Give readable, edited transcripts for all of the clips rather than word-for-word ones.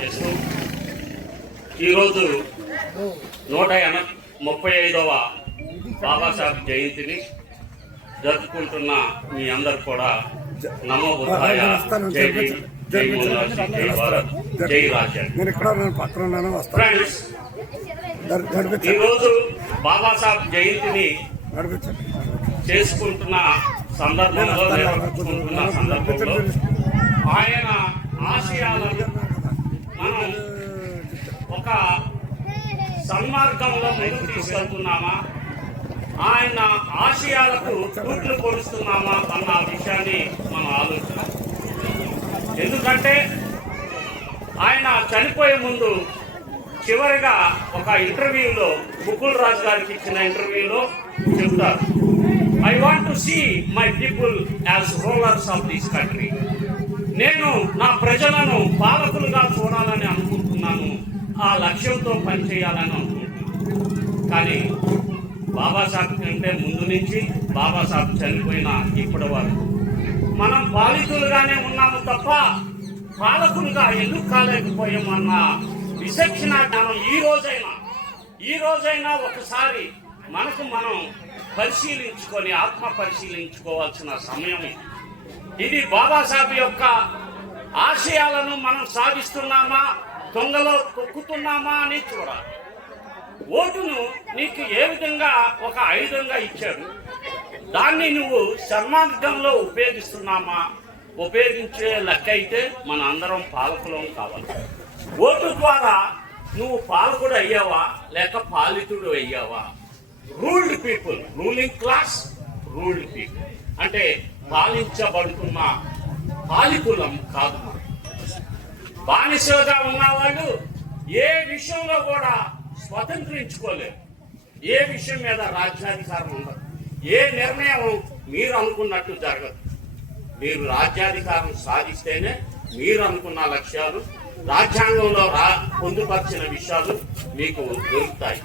చేస్తూ ఈరోజు 135వ బాబాసాహెబ్ జయంతిని జరుపుకుంటున్న మీ అందరు కూడా నమో బుద్ధాయ, జై భీమ్, జై మోనార్సీ, జై భారత్, జై రాజ్యాంగం. ఫ్రెండ్స్, ఈరోజు బాబాసాహెబ్ జయంతిని చేసుకుంటున్న సందర్భంలో నిర్వహించుకుంటున్న సందర్భంలో ఆయన ఆశయాలను మనం ఒక సన్మార్గంలో ముందుకు తీసుకెళ్తున్నామా, ఆయన ఆశయాలకు తూట్లు పొడుస్తున్నామా అన్న విషయాన్ని మనం ఆలోచన. ఎందుకంటే ఆయన చనిపోయే ముందు చివరిగా ఒక ఇంటర్వ్యూలో ముకుల్ రాజ్ గారికి ఇచ్చిన ఇంటర్వ్యూలో చెప్తారు, I want to see my people as rulers of this country. నేను నా ప్రజలను పాలకులుగా చూడాలని అనుకుంటున్నాను, ఆ లక్ష్యంతో పనిచేయాలని అనుకుంటున్నాను. కానీ బాబాసాహెబ్ కంటే ముందు నుంచి బాబాసాహెబ్ చనిపోయిన ఇప్పటి వరకు మనం పాలితులుగానే ఉన్నాము తప్ప పాలకులుగా ఎందుకు కాలేకపోయామన్న విచక్షణ జ్ఞానం ఈ రోజైనా ఒకసారి మనకు మనం పరిశీలించుకొని ఆత్మ పరిశీలించుకోవాల్సిన సమయం ఇది. బాబాసాహెబ్ యొక్క ఆశయాలను మనం సాధిస్తున్నామా, దొంగలో తొక్కుతున్నామా అని చూడాలి. ఓటును నీకు ఏ విధంగా ఒక ఆయుధంగా ఇచ్చాడు, దాన్ని నువ్వు సన్మార్గంలో ఉపయోగిస్తున్నామా? ఉపయోగించే లెక్క అయితే మన అందరం పాలకులం కావాలి. ఓటు ద్వారా నువ్వు పాలకుడు అయ్యావా లేక పాలితుడు అయ్యావా? Ruled people, ruling class, ruled people అంటే పాలించబడుతున్న పాలికులం కాదు. బానిసలుగా ఉన్నవాళ్ళు ఏ విషయంలో కూడా స్వతంత్రించుకోలేరు. ఏ విషయం మీద రాజ్యాధికారం ఉండదు. ఏ నిర్ణయం మీరు అనుకున్నట్టు జరగదు. మీరు రాజ్యాధికారం సాధిస్తేనే మీరు అనుకున్న లక్ష్యాలు, రాజ్యాంగంలో పొందుపరిచిన విషయాలు మీకు దొరుకుతాయి.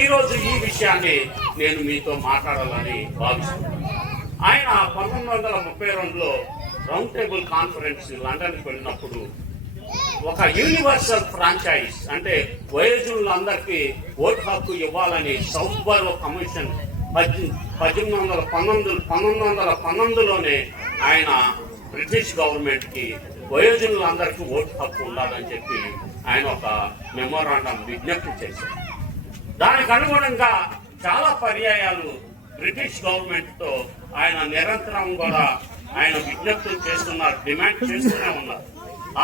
ఈరోజు ఈ విషయాన్ని నేను మీతో మాట్లాడాలని భావిస్తున్నాను. ఆయన 1932లో రౌండ్ టేబుల్ కాన్ఫరెన్స్ లండన్కి వెళ్ళినప్పుడు ఒక యూనివర్సల్ ఫ్రాంచైజ్ అంటే వయోజనులందరికీ ఓటు హక్కు ఇవ్వాలని సౌత్ బరో కమిషన్ 1919లోనే ఆయన బ్రిటిష్ గవర్నమెంట్కి వయోజనులందరికీ ఓటు హక్కు ఉండాలని చెప్పి ఆయన ఒక మెమోరాండం విజ్ఞప్తి చేశారు. దానికి అనుగుణంగా చాలా పర్యాయాలు బ్రిటిష్ గవర్నమెంట్తో ఆయన నిరంతరం కూడా ఆయన విజ్ఞప్తులు చేస్తున్నారు, డిమాండ్ చేస్తూనే ఉన్నారు.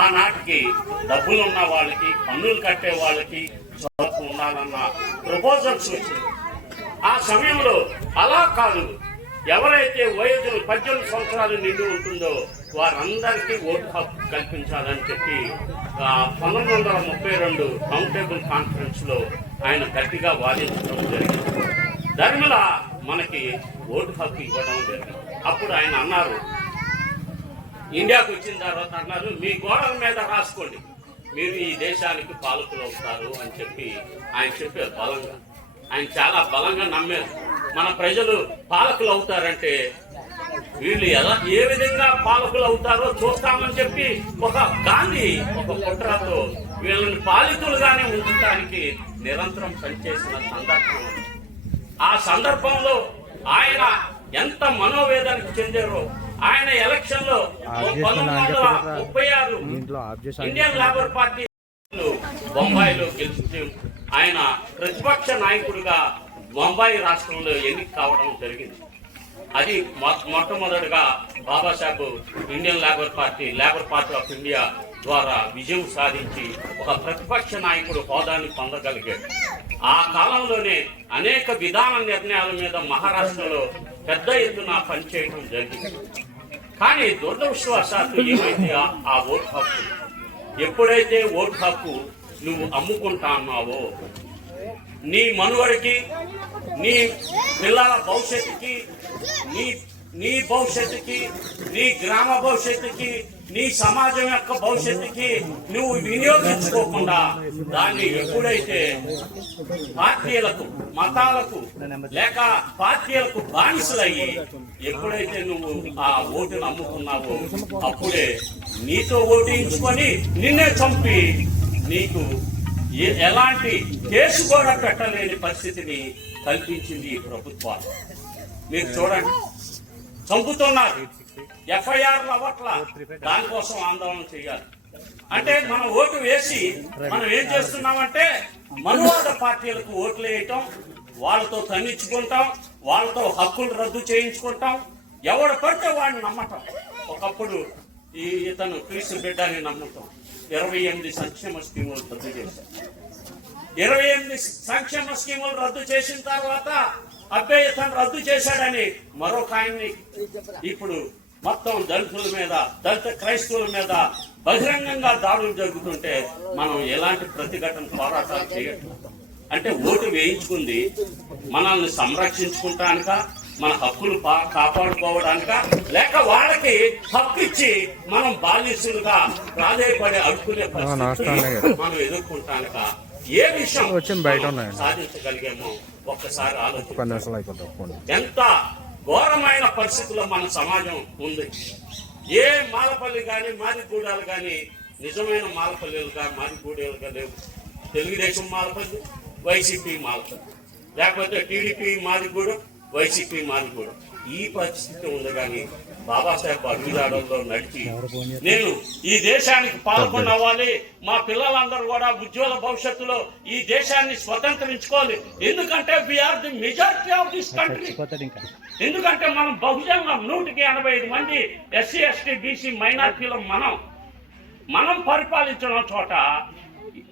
ఆనాటికి డబ్బులు ఉన్న వాళ్ళకి, పన్నులు కట్టే వాళ్ళకి చదువు ఉండాలన్న ప్రపోజల్స్ వచ్చింది. ఆ సమయంలో అలా కాదు, ఎవరైతే వయోజనులు 18 సంవత్సరాలు నిండి ఉంటుందో వారందరికీ ఓటు హక్కు కల్పించాలని చెప్పి 1932 రౌండ్ టేబుల్ కాన్ఫరెన్స్ లో ఆయన గట్టిగా వాదించడం జరిగింది. ధర్మిల మనకి ఓటు హక్కు ఇవ్వడం జరిగింది. అప్పుడు ఆయన అన్నారు, ఇండియాకు వచ్చిన తర్వాత అన్నారు, మీ గోడల మీద రాసుకోండి, మీరు ఈ దేశానికి పాలకులు అవుతారు అని చెప్పి ఆయన చెప్పారు బలంగా. ఆయన చాలా బలంగా నమ్మారు. మన ప్రజలు పాలకులు అవుతారంటే వీళ్ళు ఏ విధంగా పాలకులు అవుతారో చూస్తామని చెప్పి ఒక గాంధీ ఒక కుట్రతో వీళ్ళని పాలితులుగానే ఉంచడానికి నిరంతరం పనిచేసిన సందర్భం. ఆ సందర్భంలో ఆయన ఎంత మనోవేదనకు చెందారో, ఆయన ఎలక్షన్ లో 1936 ఇండియన్ లేబర్ పార్టీ బొంబాయిలో గెలిచి ఆయన ప్రతిపక్ష నాయకుడిగా బొంబాయి రాష్ట్రంలో ఎన్నిక కావడం జరిగింది. అది మొట్టమొదటిగా Babasaheb Indian labour party of India ద్వారా విజయం సాధించి ఒక ప్రతిపక్ష నాయకుడు హోదాని పొందగలిగాడు. ఆ కాలంలోనే అనేక విధాన నిర్ణయాల మీద మహారాష్ట్రలో పెద్ద ఎత్తున పనిచేయడం జరిగింది. కానీ దురదృష్టవశాత్తు ఏమైతే ఆ ఓటు హక్కు, ఎప్పుడైతే ఓటు హక్కు నువ్వు అమ్ముకుంటాన్నావో, నీ మనుగడకి, నీ పిల్లల భవిష్యత్తుకి, నీ భవిష్యత్తుకి, నీ గ్రామ భవిష్యత్తుకి, నీ సమాజం యొక్క భవిష్యత్తుకి నువ్వు వినియోగించుకోకుండా దాన్ని ఎప్పుడైతే పార్టీలకు, మతాలకు లేక పార్టీలకు బానిసలయ్యి ఎప్పుడైతే నువ్వు ఆ ఓటును అమ్ముకున్నావో అప్పుడే నీతో ఓటించుకొని నిన్నే చంపి నీకు ఎలాంటి కేసు కూడా పెట్టలేని పరిస్థితిని కల్పించింది ఈ ప్రభుత్వాలు. మీరు చూడండి, చంపుతున్నారు, ఎఫ్ఐఆర్లు అవ్వట్ల, దానికోసం ఆందోళన చేయాలి. అంటే మనం ఓటు వేసి మనం ఏం చేస్తున్నామంటే మనువాద పార్టీలకు ఓట్లు వేయటం, వాళ్ళతో తన్నించుకుంటాం, వాళ్ళతో హక్కులు రద్దు చేయించుకుంటాం, ఎవడు పడితే వాడిని నమ్మటం. ఒకప్పుడు ఇతను క్రీస్తు బిడ్డని నమ్మటం. 28 సంక్షేమ స్కీములు రద్దు చేశారు. 28 సంక్షేమ స్కీములు రద్దు చేసిన తర్వాత అబ్బాయి ఇతను రద్దు చేశాడని మరొక ఆయన్ని ఇప్పుడు మొత్తం దళితుల మీద, దళిత క్రైస్తవుల మీద బహిరంగంగా దాడులు జరుగుతుంటే మనం ఎలాంటి ప్రతిఘటన పోరాటాలు చేయట్లేదు. అంటే ఓటు వేయించుకుంది మనల్ని సంరక్షించుకుంటానిక, మన హక్కులు కాపాడుకోవడానిక, లేక వాళ్ళకి హక్కు ఇచ్చి మనం బాధ్యతలుగా ప్రాధాయపడే అడుగునే పరిస్థితి మనం ఎదుర్కొంటానిక ఏ విషయం సాధించగలిగామో ఒక్కసారి ఆలోచన. ఎంత ఘోరమైన పరిస్థితుల్లో మన సమాజం ఉంది. ఏ మాలపల్లి కానీ మాదిగూడాలు కానీ నిజమైన మాలపల్లెలుగా మాదిగూడేలుగా లేవు. తెలుగుదేశం మాలపల్లి, వైసీపీ మాలపల్లి, లేకపోతే టీడీపీ మాదిగూడెం, వైసీపీ మాదిగూడెం. ఈ పరిస్థితి ఉంది. కానీ బాబాసాహెబ్ అడుగుదాడల్లో నడిచి నేను ఈ దేశానికి పాల్గొనవ్వాలి, మా పిల్లలందరూ కూడా ఉజ్వల భవిష్యత్తులో ఈ దేశాన్ని స్వతంత్రించుకోవాలి. ఎందుకంటే we are the majority of this country. ఎందుకంటే మనం బహుజనం 185 మంది ఎస్సీ ఎస్టీ బీసీ మైనార్టీలో మనం పరిపాలించిన చోట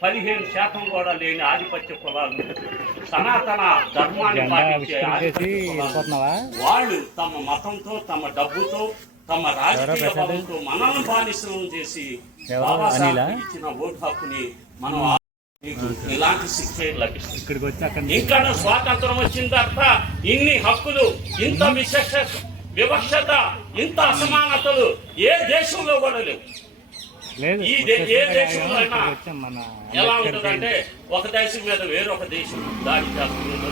15% కూడా లేని ఆధిపత్య కులాలు, సనాతన ధర్మాన్ని పాటించే వాళ్ళు తమ మతంతో, తమ డబ్బుతో, తమ రాజకీయ బలంతో మనల్ని బానిసలను చేసి బాబాసాహెబ్ ఇచ్చిన ఓటు హక్కుని మనం ఇలాంటి శిక్ష లభిస్తుంది. ఇంకా స్వాతంత్రం వచ్చిన తర్వాత ఇన్ని హక్కులు, ఇంత వివక్షత, ఇంత అసమానతలు ఏ దేశంలో కూడా లేవు. ఏ దేశంలో అయినా ఎలా ఉంటుందంటే ఒక దేశం మీద వేరొక దేశం దాడి చేస్తున్నది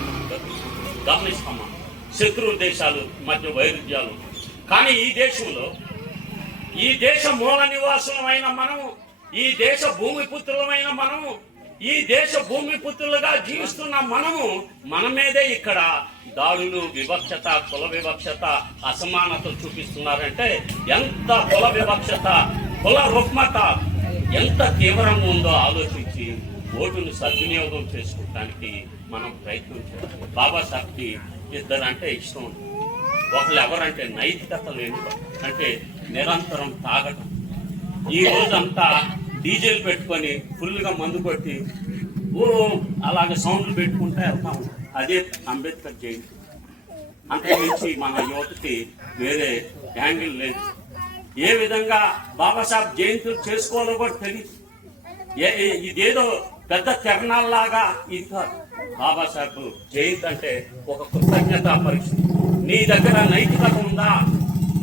గమనిస్తామా. శత్రు దేశాలు మధ్య వైరుధ్యాలు. కానీ ఈ దేశంలో, ఈ దేశ మూల నివాసులమైన మనము, ఈ దేశ భూమిపుత్రులమైన మనము, ఈ దేశ భూమిపుత్రులుగా జీవిస్తున్న మనము మన మీదే ఇక్కడ దాడులు, వివక్షత, కుల వివక్షత, అసమానత చూపిస్తున్నారంటే ఎంత కుల వివక్షత, కుల రుగ్మత ఎంత తీవ్రంగా ఉందో ఆలోచించి ఓటును సద్వినియోగం చేసుకోవడానికి మనం ప్రయత్నం చేయాలి. బాబాసాహెబ్కి ఇద్దరు అంటే ఇష్టం. ఒకళ్ళు ఎవరంటే నైతికత లేని, అంటే నిరంతరం తాగటం, ఈ రోజంతా డీజేలు పెట్టుకొని ఫుల్గా మందు కొట్టి అలాగే సౌండ్లు పెట్టుకుంటే వెళ్తాం. అదే అంబేద్కర్ జయంతి. అంతకుమించి మన యువతకి వేరే యాంగిల్ లేదు. ఏ విధంగా బాబాసాహెబ్ జయంతులు చేసుకోవాలో కూడా తెలియదు. ఇదేదో పెద్ద తిరణాల్లాగా ఇది కాదు. బాబాసాహెబ్ జయంతి అంటే ఒక కృతజ్ఞతా పరీక్ష. నీ దగ్గర నైతికత ఉందా?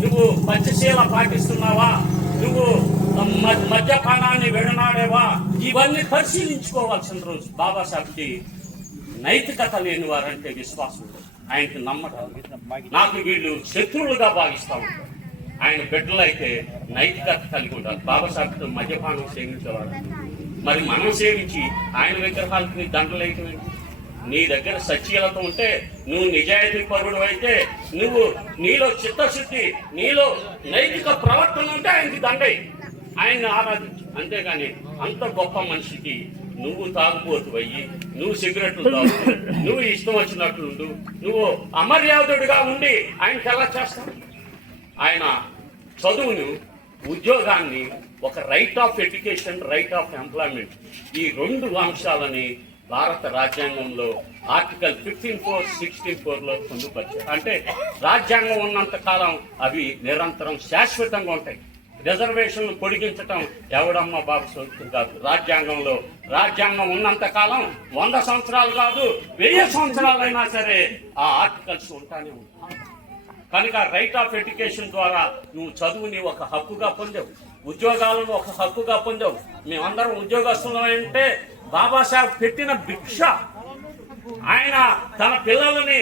నువ్వు పంచశీల పాటిస్తున్నావా? నువ్వు మద్యపానాన్ని విడనాడేవా? ఇవన్నీ పరిశీలించుకోవాల్సిన రోజు. బాబాసాహెబ్కి నైతికత లేని వారంటే విశ్వాసం, ఆయనకి నమ్మకం. నాకు వీళ్ళు శత్రువులుగా భావిస్తూ ఉంటారు. ఆయన బిడ్డలు అయితే నైతికత కలిగి ఉండాలి. బాబాసాహెబ్తో మద్యపానం సేవించేవాడు. మరి మనం సేవించి ఆయన విగ్రహాలకి దండలు అయితే నీ దగ్గర సత్యలత ఉంటే, నువ్వు నిజాయితీ పరుడు అయితే, నువ్వు నీలో చిత్తశుద్ధి, నీలో నైతిక ప్రవర్తన ఉంటే ఆయనకి దండై ఆయన్ని ఆరాధించు. అంతేగాని అంత గొప్ప మనిషికి నువ్వు తాగుబోతు అయ్యి, నువ్వు సిగరెట్లు తాగు, నువ్వు ఇష్టం వచ్చినట్లుండు, నువ్వు అమర్యాదుడిగా ఉండి ఆయనకి ఎలా చేస్తావు? ఆయన చదువును, ఉద్యోగాన్ని, ఒక right of education, right of employment, ఈ 2 అంశాలని భారత రాజ్యాంగంలో ఆర్టికల్ 15(4), 16(4)లో పొందుపరిచారు. అంటే రాజ్యాంగం ఉన్నంత కాలం అవి నిరంతరం శాశ్వతంగా ఉంటాయి. రిజర్వేషన్లు పొడిగించటం ఎవడమ్మ బాబు సొంతం కాదు. రాజ్యాంగం ఉన్నంత కాలం 100 సంవత్సరాలు కాదు, 1000 సంవత్సరాలైనా సరే ఆ ఆర్టికల్స్ ఉంటానే ఉంటాయి. కనుక రైట్ ఆఫ్ ఎడ్యుకేషన్ ద్వారా నువ్వు చదువుని ఒక హక్కుగా పొందావు, ఉద్యోగాలను ఒక హక్కుగా పొందావు. మేమందరం ఉద్యోగస్తులం అంటే బాబాసాహెబ్ పెట్టిన భిక్ష. ఆయన తన పిల్లలని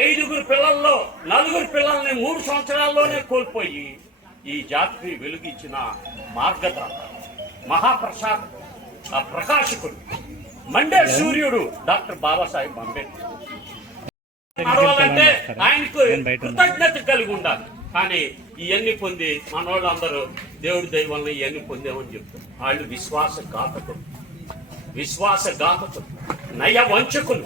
5 పిల్లల్లో 4 పిల్లల్ని 3 సంవత్సరాల్లోనే కోల్పోయి ఈ జాతికి వెలుగిచ్చిన మార్గదాత, మహాప్రసాద్. ఆ ప్రకాశకుడు మండే సూర్యుడు డాక్టర్ బాబాసాహెబ్ అంబేద్కర్. నడవాలంటే ఆయనకు కృతజ్ఞత కలిగి ఉండాలి. కానీ ఇవన్నీ పొంది మనోళ్ళందరూ దేవుడి దైవంలో ఇవన్నీ పొందామని చెప్తారు. వాళ్ళు విశ్వాసఘాతకులు, నయ వంచకులు.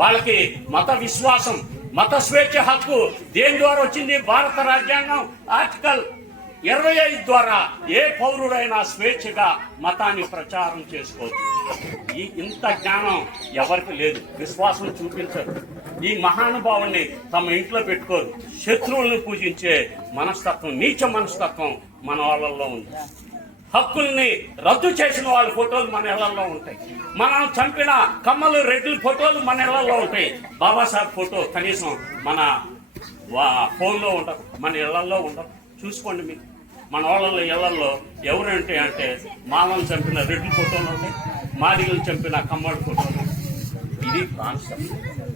వాళ్ళకి మత విశ్వాసం, మత స్వేచ్ఛ హక్కు దేని ద్వారా వచ్చింది? భారత రాజ్యాంగం ఆర్టికల్ 25 ద్వారా ఏ పౌరుడైనా స్వేచ్ఛగా మతాన్ని ప్రచారం చేసుకోవచ్చు. ఇంత జ్ఞానం ఎవరికి లేదు. విశ్వాసం చూపించరు. ఈ మహానుభావుల్ని తమ ఇంట్లో పెట్టుకోరు. శత్రువులను పూజించే మనస్తత్వం, నీచ మనస్తత్వం మన వాళ్ళల్లో ఉంది. హక్కుల్ని రద్దు చేసిన వాళ్ళ ఫోటోలు మన ఇళ్లలో ఉంటాయి. మనం చంపిన కమ్మలు, రెడ్డి ఫోటోలు మన ఇళ్లలో ఉంటాయి. బాబాసాహెబ్ ఫోటో కనీసం మన ఫోన్లో ఉండదు, మన ఇళ్లలో ఉండదు. చూసుకోండి మీరు. మన వాళ్ళ ఇళ్లలో ఎవరంటే అంటే మామను చంపిన రెడ్డి ఫోటోలు ఉంటాయి, మాదిగలు చంపిన కమ్మల ఫోటోలు. ఇది కాన్సెప్ట్.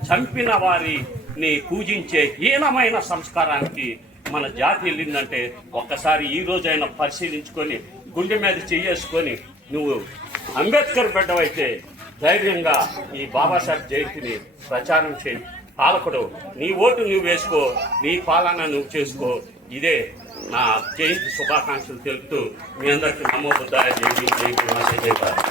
చంపిన వారిని పూజించే హీనమైన సంస్కారానికి మన జాతి వెళ్ళిందంటే ఒక్కసారి ఈ రోజైనా పరిశీలించుకొని గుండె మీద చేసుకొని నువ్వు అంబేద్కర్ బిడ్డవైతే ధైర్యంగా ఈ బాబాసాహెబ్ జయంతిని ప్రచారం చేయి. పాలకుడు నీ ఓటు నువ్వు వేసుకో, నీ పాలన నువ్వు చేసుకో. ఇదే నా జయంతి శుభాకాంక్షలు తెలుపుతూ మీ అందరికీ నమో బుద్ధాయ, జై భీమ్, జై భీమ్, జై భారత్.